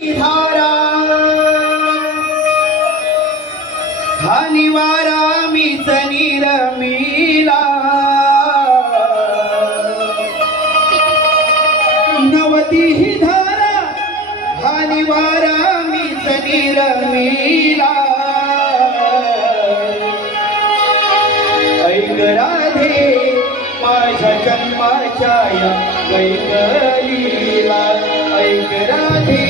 धारा हा निवारा मीच निरमिला नवती ही धारा हा निवारा मीच निरमिला ऐक राधे माझ्या जन्माच्या या कैकलीला ऐक राधे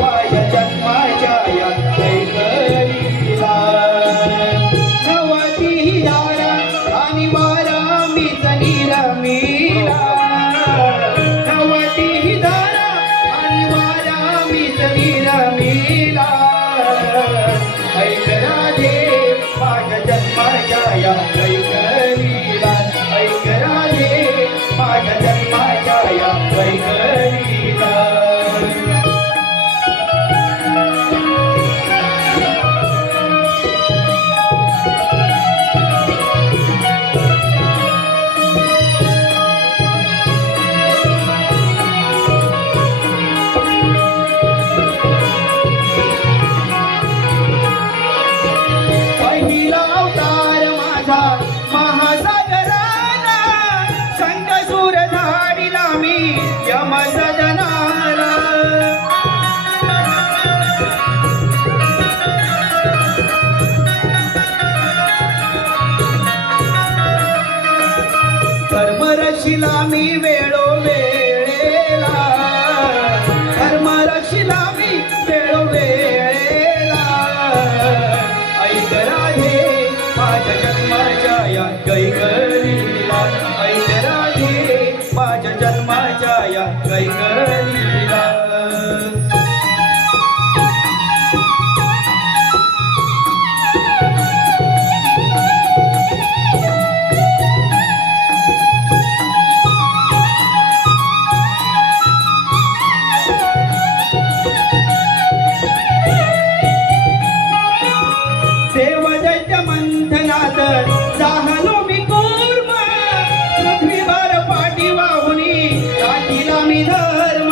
माझ्या जन्माच्या या कैकलीला नवती ही धारा आणि वारा मीच निरमिला नवती ही धारा आणि वारा मीच निरमिला ऐक राधे माझ्या जन्माच्या या कैकलीला ऐक राधे माझ्या जन्माच्या या कैकलीला पहिला अवतार माझा महासागराला शंखसूर धाडिला मी यमसदनाला धर्मरक्षिला मी वेळोवेळेला धर्मरक्षिला मी वेळोवेळेला ऐक राधे माझ्या जन्माच्या या कैकलीला ऐक राधे माझ्या जन्माच्या या कैकलीला देवदैत्य मंथनात जाहलो मी कूर्म पृथ्वीवर पाठी वाहुनी टाकीला मी धर्म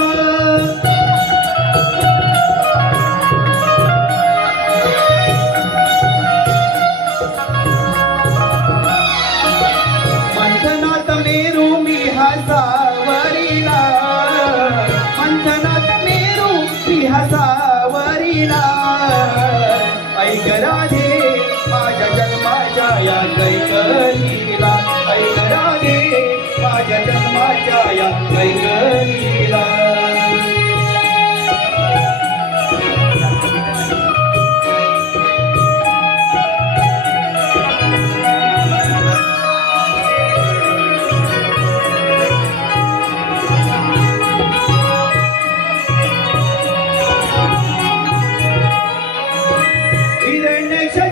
मंथनात मेरू मी हसावरीला मंथनात मेरू मी हसावरीला ऐक राधे माझ्या जन्माच्या या कैकलीला ऐक राधे माझ्या जन्माच्या या कैकलीला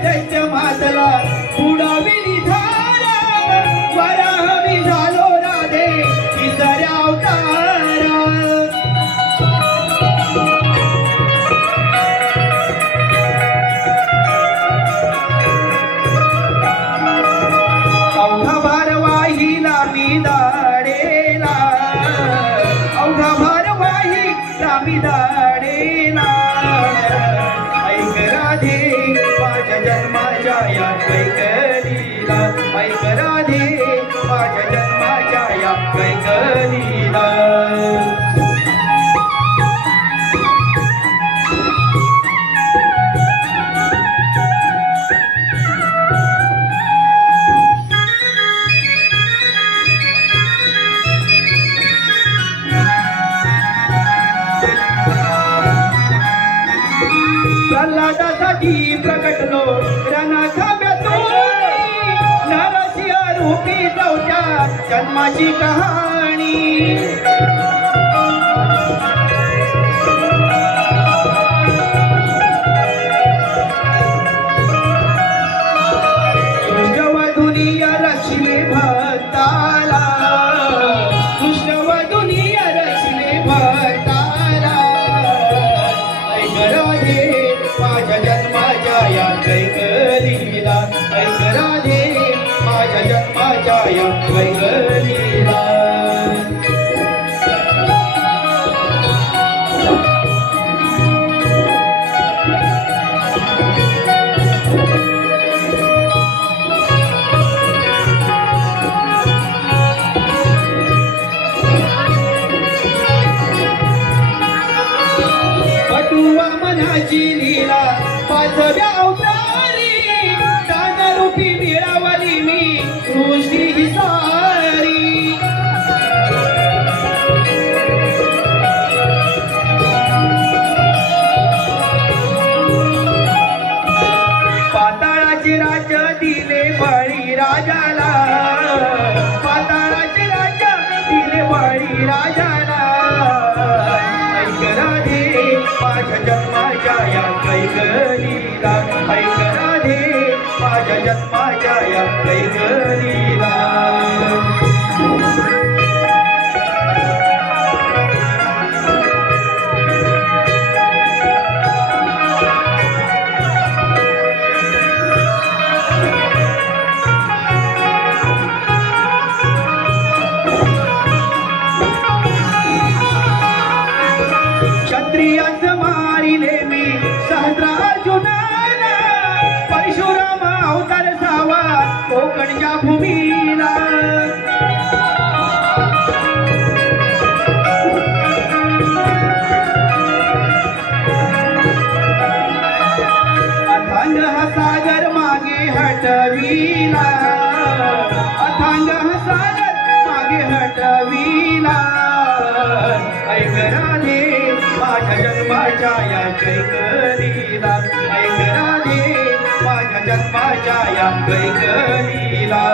दैत्य मातला बुडाविली धारा वराह मी झालो राधे तिसऱ्या अवतारा अवघा भार वाहिला मी दाडेला अवघा भार वाहिला मी दाडेला ऐक राधे माझ्या जन्माच्या या कैकलीला ऐक राधे माझ्या जन्माच्या या कैकलीला प्रल्हादासाठी प्रकटलो रणखांब्यातून नरसिंह रूपी जाऊच्या जन्माची कहाणी कृष्णवधुनी रक्षिले भक्ताला कृष्णवधुनी रक्षिले भक्ताला ऐक राधे माझ्या जन्माच्या या कैकलीला ऐक राधे माझ्या जन्माच्या या कैकलीला विठुवा मनाची लीला पाचव्या अवतारी दानरूपी मिळावली मी सृष्टी ही सारी पाताळाचे राज्य दिले बळी राजाला पाताळाचे राज्य दिले बळी राजाला ऐक राधे माझ्या जन्माच्या या कैकलीला ऐक राधे माझ्या जन्माच्या या कैकलीला क्षत्रियाच मारिले मी सहस्रार्जुनाला परशुराम अवतार सावा कोकणच्या भूमीला अथांग हा सागर मागे हटविला अथांग हा सागर मागे हटविला ऐक राधे माझ्या जन्माच्या या कैकलीला ऐक राधे माझ्या जन्माच्या या कैकलीला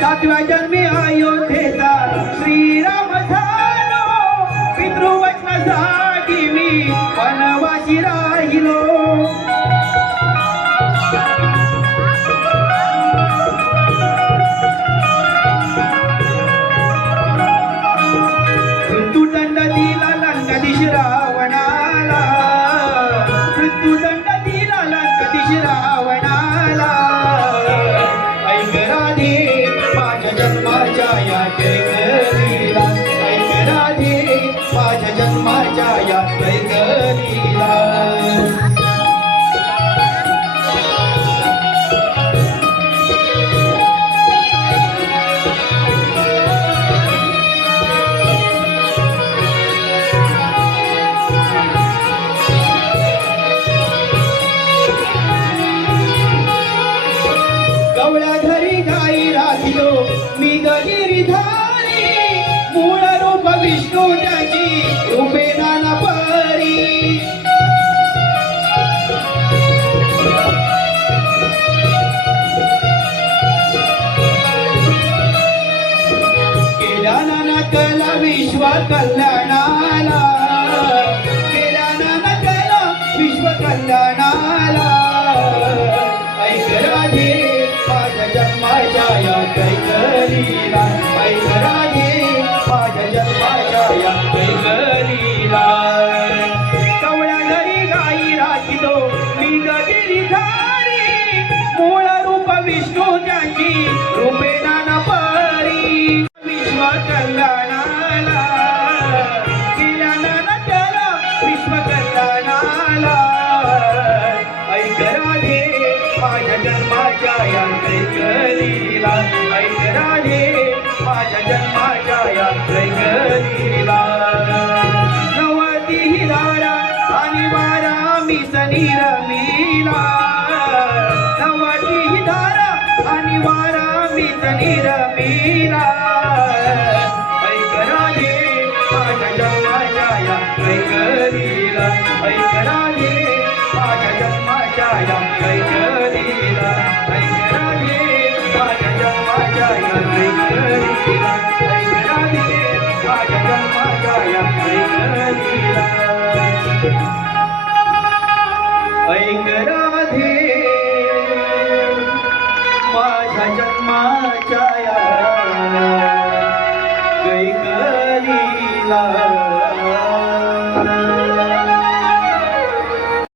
सातव्या जन्मी अयोध्येचा श्रीराम झालो पितृवचनासाठी मी वनवासी राहिलो मृत्यूदंड दिला लंकाधीश रावणाला मृत्यूदंड दिला लंकाधीश रावणाला ऐक राधे माझ्या जन्माच्या या कैकलीला ऐक राधे माझ्या जन्माच्या या कैकलीला गवळ्या घरी गाई राहिलो मी गिरीधारी मूळ रूप विष्णू त्याची रूपे नाना परी केल्या नाना कला विश्व कल्याणाला केल्या नाना कला विश्व कल्याणाला ऐक राधे माझ्या जन्माच्या या कैकलीला ऐक राधे माझ्या जन्माच्या या कैकलीला कवळ्या घरी गाई राखितो मी गिरीधारी मूळ रूप विष्णू त्याची रूपे नाना परी विश्व कल्याणाला केल्या नाना कला विश्व कल्याणाला ऐक राधे माझ्या जन्माच्या या कैकलीला ऐक राधे माझ्या जन्माच्या या कैकलीला नवती ही दारा आणि बारा मी सनीर मीला नवती ही दारा आणि बारा मी सनीर मीला ऐक राधे माझ्या जन्माच्या या कैकलीला ऐक राधे माझ्या जन्माच्या या कैकलीला ऐक राधे माझ्या जन्माच्या या कैकलीला ऐक राधे माझ्या जन्माच्या या कैकलीला ऐक राधे माझ्या जन्माच्या या कैकलीला